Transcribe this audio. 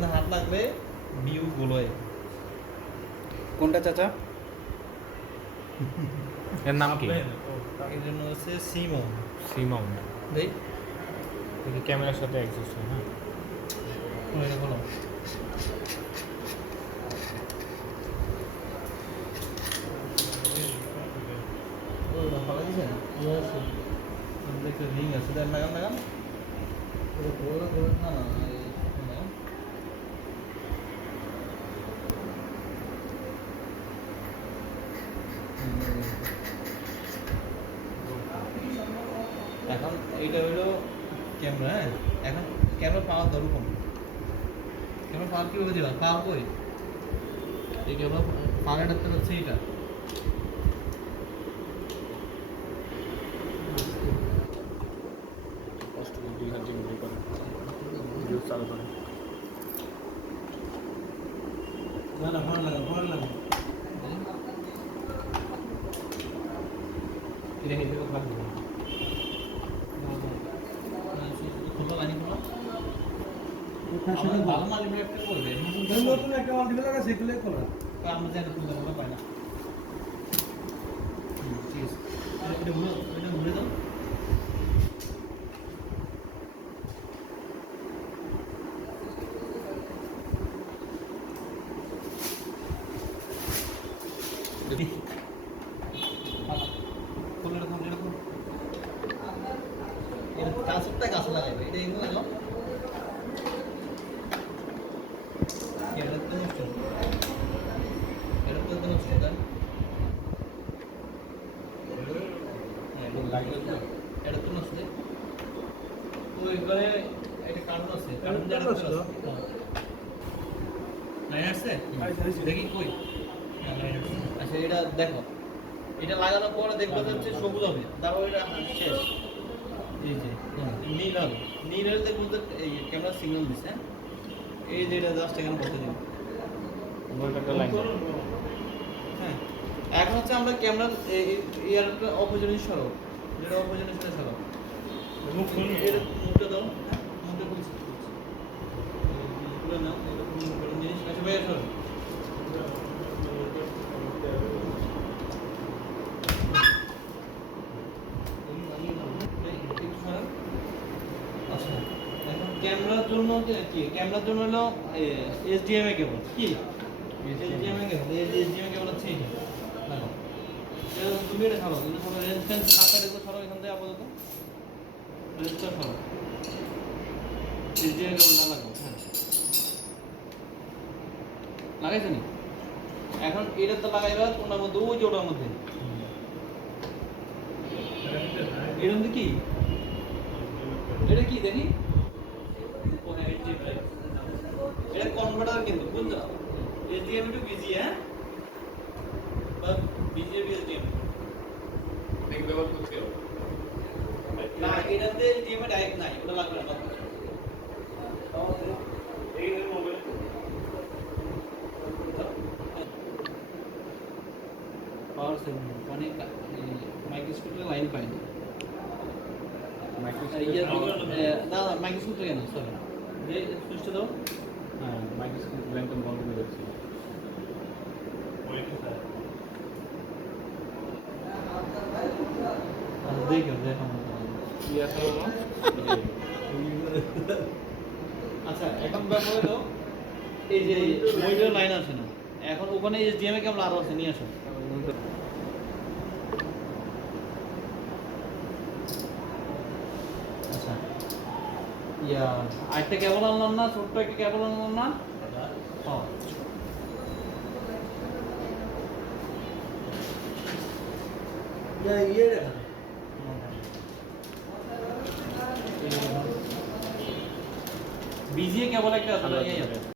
এখানে হাত লাগলে ভিউ গোল হয়। কোনটা চাচা? এর নাম কি? এর জন্য হচ্ছে সি মাউন্ট। C Mount. দেই এটা ক্যামেরার সাথে অ্যাডজাস্ট হয়। হ্যাঁ, এটা বলো ভালো দিয়েছেন দেখতে রিং আছে দেন লাগান লাগান না না এখন এইটা হইলো ক্যামেরা। হ্যাঁ, এখন ক্যামেরা পাওয়ার ধরো কম। ক্যামেরা পাওয়ার কীভাবে দিলাম? পাওয়ার কই? এই ক্যামেরা পাওয়ার অ্যাডাপ্টার হচ্ছে এইটা। কষ্ট করে 2 ঘন্টা ভিডিও করে ভিডিও চালু করে। না না ফোন লাগা এটা হেঁটে খারাপ হবে খোলা লাইন খোলা ভালো মালিক একটা করবে নতুন একটা মাল্টিপ্লাই লাগা সেগুলো খোলা আমরা জানি খুলতে খোলা পাই না। ঠিক আছে এটা ঘুরে দাও। গাছ লাগাইবে এটা এগুলো লাগাও এটা তো নষ্ট এটা তো নষ্ট দেন এটা তো নষ্ট তো এবারে একটা কারণ আছে কারণ লাইন আসছে দেখি কই আচ্ছা এটা দেখো এটা লাগানোর পরে দেখবে হচ্ছে সবুজ হবে তারপর এটা শেষ। এই যে নীল হল নীল হলে দেখবো এই ক্যামেরা সিগন্যাল দিচ্ছে। এই যে এটা জাস্ট এখানে বলতে দিন হ্যাঁ। এখন হচ্ছে আমরা ক্যামেরা ইয়ার অপোজিশন সরো যেটা অপোজিশন সরো মুখটা দাও মুখটা খুলছি খুলে নাও এরকম জিনিস আছে ভাইয়া সরো ক্যামেরার জন্য কি ক্যামেরার জন্য হলো এইচডিএমআই কেবল কি এইচডিএমআই কেবল এইচডিএমআই কেবল হচ্ছে এইটা দেখো এটা তুমি এটা ছাড়ো কিন্তু কোনো রেজিস্ট্যান্স না করে এগুলো ছাড়ো এখান থেকে আপাতত রেজিস্টার ছাড়ো এইচডিএমআই কেবলটা লাগাও। হ্যাঁ লাগাইছো নি এখন এটা তো লাগাইবা ওনার মধ্যে ওই যে ওটার মধ্যে এর মধ্যে কি এটা কি দেখি এটা কনভার্টার কিন্তু বুঝছো এইচডিএমআই টু বিজি হ্যাঁ বা বিজি টু এইচডিএমআই লিংক ব্যবহার করতে হবে না এটাতে এইচডিএমআই ডাইরেক্ট নাই ওটা লাগবে না এই মোবাইল পাওয়ার সেভিং অনেক মাইক্রোস্কোপের লাইন পাই না না মাইক্রোস্কোপটা কেন সরি যে সুইচটা দাও। হ্যাঁ, মাইক্রোস্কোপ ল্যাম্প বন্ধ করে দিচ্ছি। আচ্ছা এখন ব্যাপার হলো এই যে মনিটর লাইন আছে না এখন ওখানে এইচডিএমআই কেবল আরো আছে নিয়ে আসো। আচ্ছা ইয়া আরেকটা কেবল আনলাম না ছোট্ট একটা কেবল আনলাম না হ্যাঁ ইয়ে দেখা বিজিএ কেবল একটা আছে